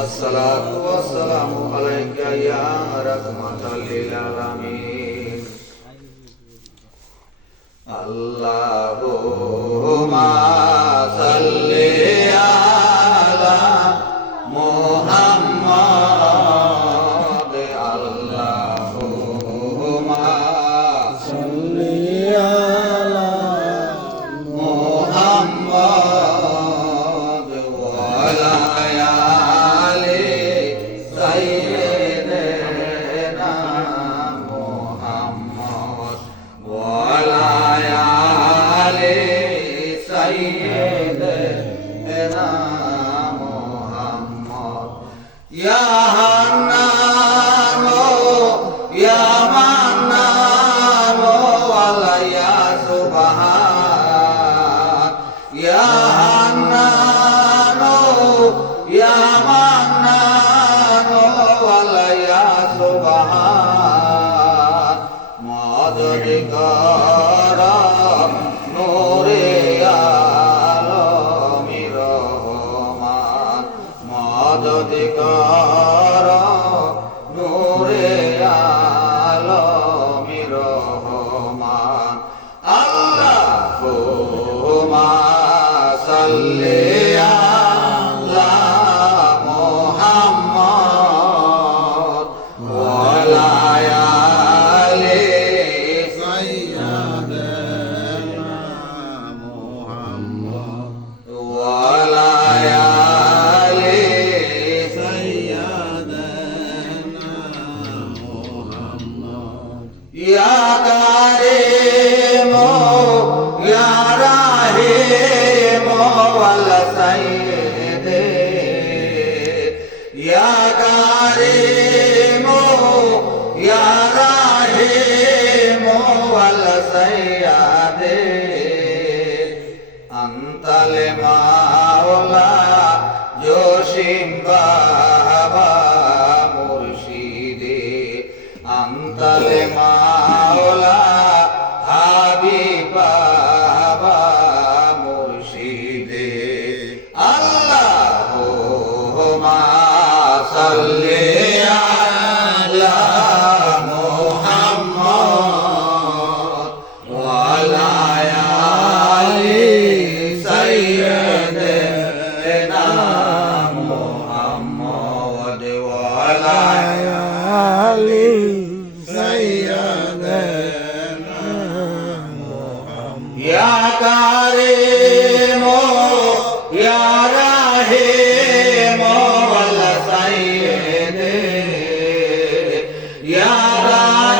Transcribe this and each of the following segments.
الصلاة والسلام عليك يا رحمة للعالمين اللهم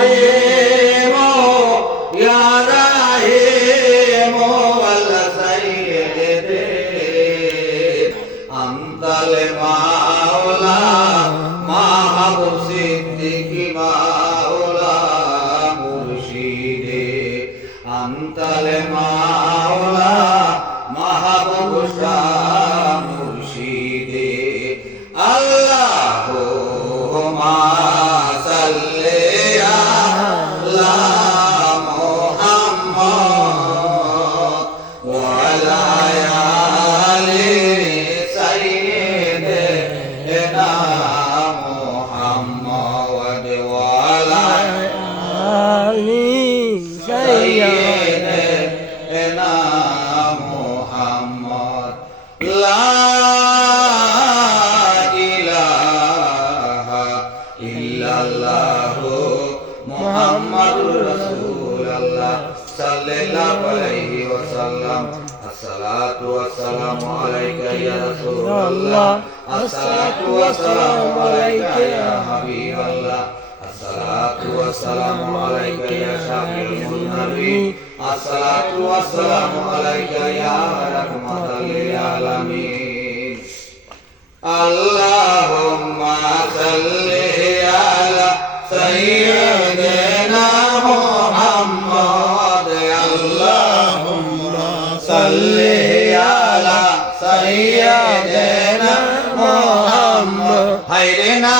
Yeah. রাসূলুল্লাহ সাল্লাল্লাহু আলাইহি ওয়াসাল্লাম। আসসালাতু ওয়াসসালামু আলাইকা বাইরে না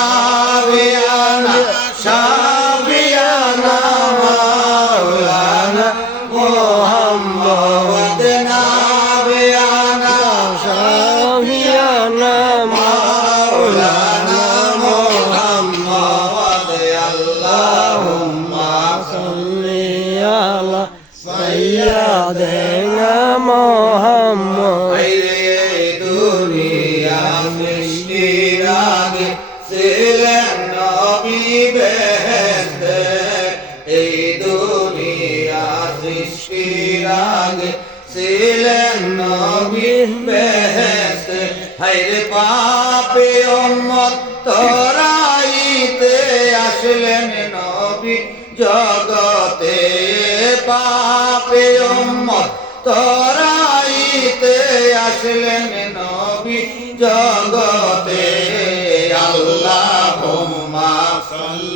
বিয়ানা শাবিয়ানা মাওলানা মোহাম্মদ না বিয়ানা শাবিয়ানা মাওলানা মোহাম্মদ আল্লাহুম্মা সাল্লি আলা হাইরে পাপে উম্মত তরাইতে আসলেন নবী জগতে। পাপে উম্মত তরাইতে আসলেন নবী জগতে। আল্লাহ সাল্লি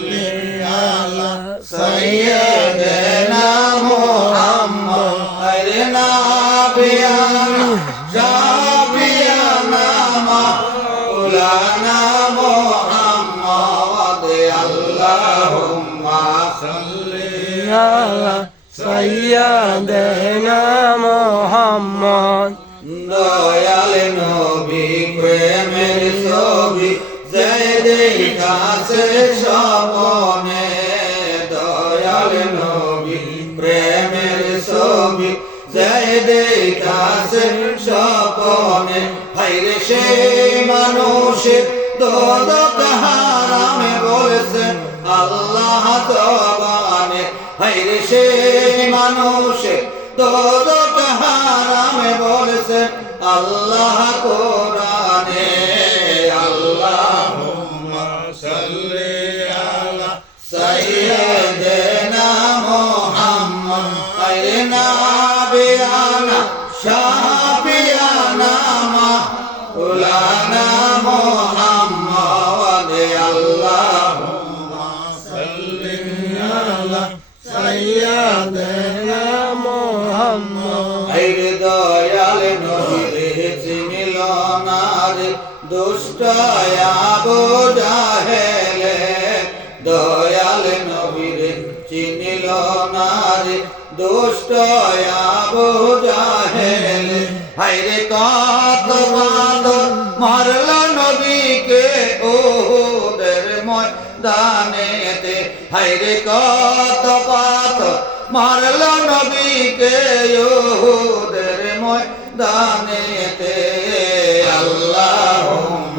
সৈয়দনা মোহাম্মদ। দয়াল নবী, প্রেমের ছবি যে দেখাছে স্বপনে। দয়াল নবী, প্রেমের ছবি যে দেখাছে স্বপনে। হাইরে সে মানুষের দোদক হারামে বলেছে আল্লাহ তবানে হাইরে সে মানুষের তাহার হারামে বলেছে আল্লাহ দুষ্ট আবু জাহেলে দয়াল নবীরে চিনিল না রে দুষ্ট আবু জাহেলে হাইরে কত বাঁদর মারল নবীকে ওদের ময়দানেতে হাইরে কত পাথর মারল নবীকে ওদের ময়দানেতে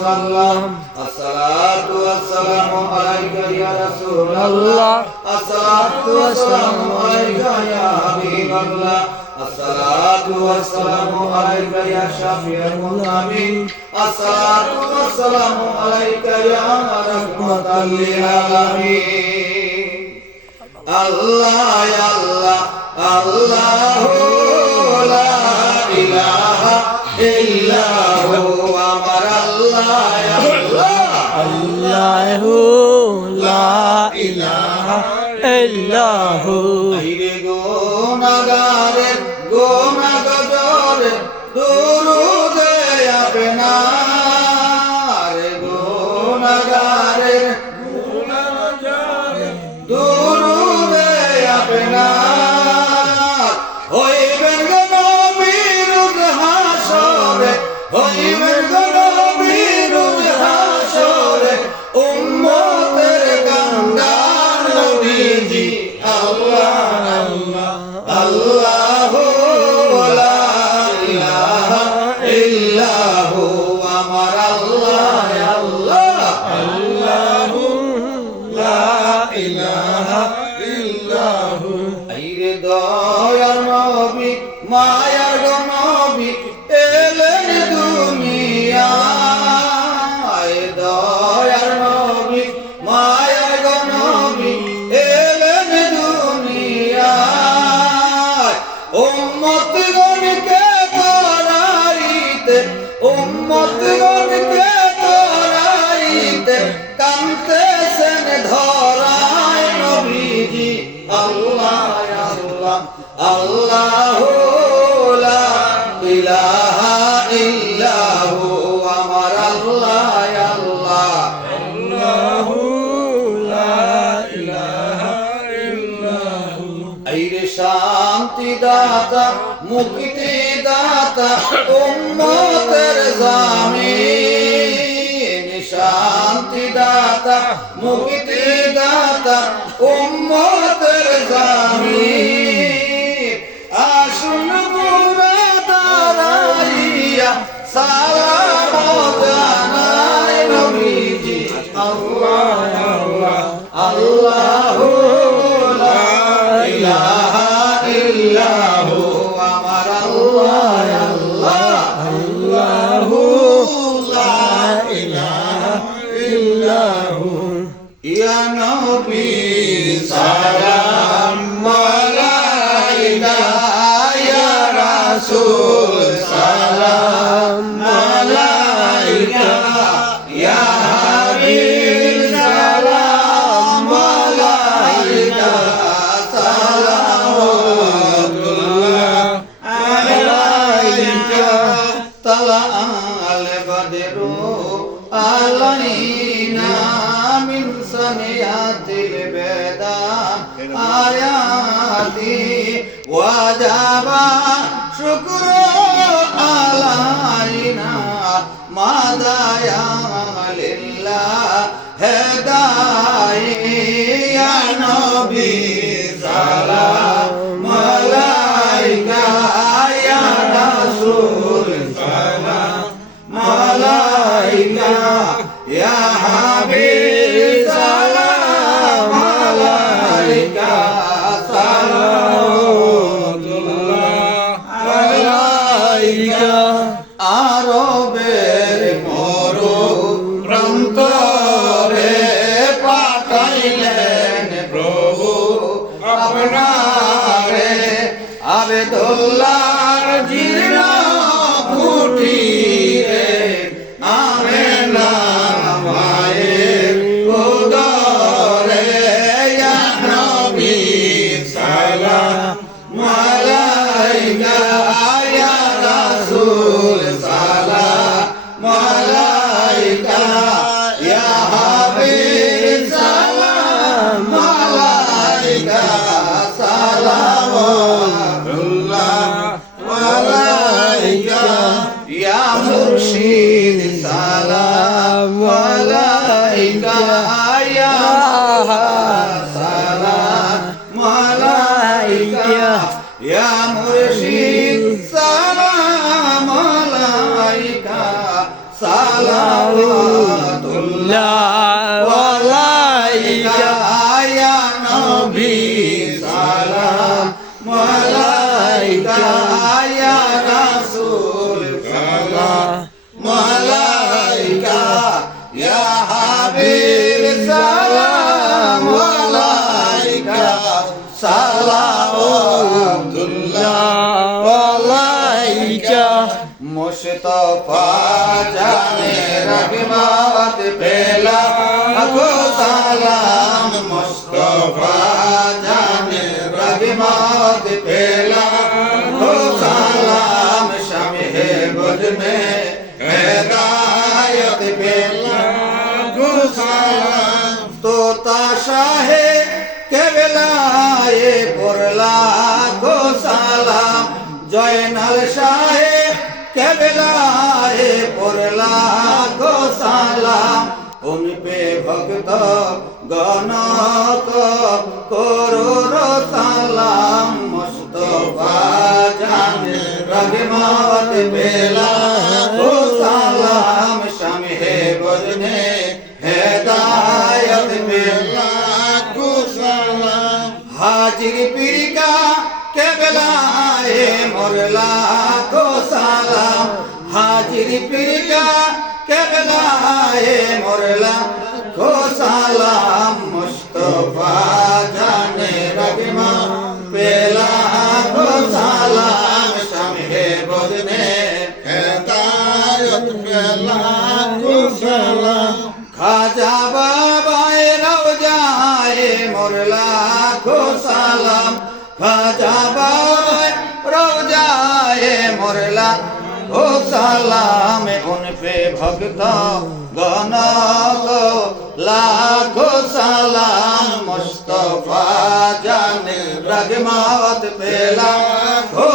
وسلم الصلاة والسلام عليك يا رسول الله الصلاة والسلام عليك يا حبيب الله الصلاة والسلام عليك يا شفيع الغامين الصلاة والسلام عليك يا رحمة للعالمين الله يا الله الله নবী দাতা মুক্তি দাতা উম্মতের জামিন শান্তি দাতা মুক্তি দাতা উম্মতের জামিন। সালাম। আরবের মরু প্রান্তরে পাঠাইলেন প্রভু। আপনারে আবেদুল্লাহর জীর্ণ সালাওয়াতুল্লাহ। পেলা সালাম উন পে ভক্ত গণক করুর সালাম মুস্তফা জানে রহমত বেলা ও সালাম শামে বজনে হেদায়ত বেলা গো সালাম হাজির পিরিকা কেবলায়ে মোরলা গো সালাম হাজির পিরিকা কেবলায়ে মোরলা, গো সালাম মুস্তফা, জানে রগমা পেলা, গো সালাম শামে বদনে, হেদায়ত পেলা গো সালাম খাজা বাবায় রওজায়ে মোরলা, গো সালাম, খাজা বাবায় রওজায়ে মোরলা ও সালাম উন पे भक्त गण को लाखो सलाम मुस्तफा जाने रगमावत पे लाखो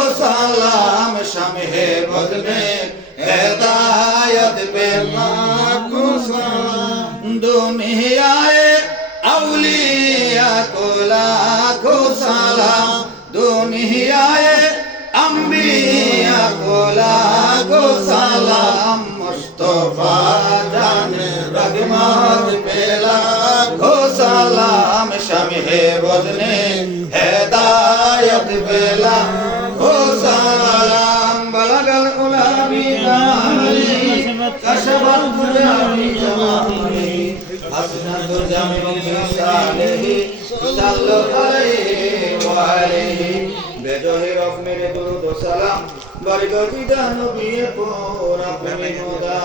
शमहे बदने हिदायत पे लाखों सलाम दुनियाए अवलिया को लाखों सलाम दुनियाए अम्बिया को लाखों सलाम বাজান রগমাজ পেলা ঘোষালাম শমহে বদনে হেদায়ত বেলা ঘোষালাম বলাগল উলামি নাহি কশবাত গুলামি জামাহি হাসনাত জামি সালেহি সাল্লাল্লাহু আলাইহি ওয়া আলিহি বেদহে রকমের দরুদ সালাম বারগতি দানবী পুরা প্রেম দা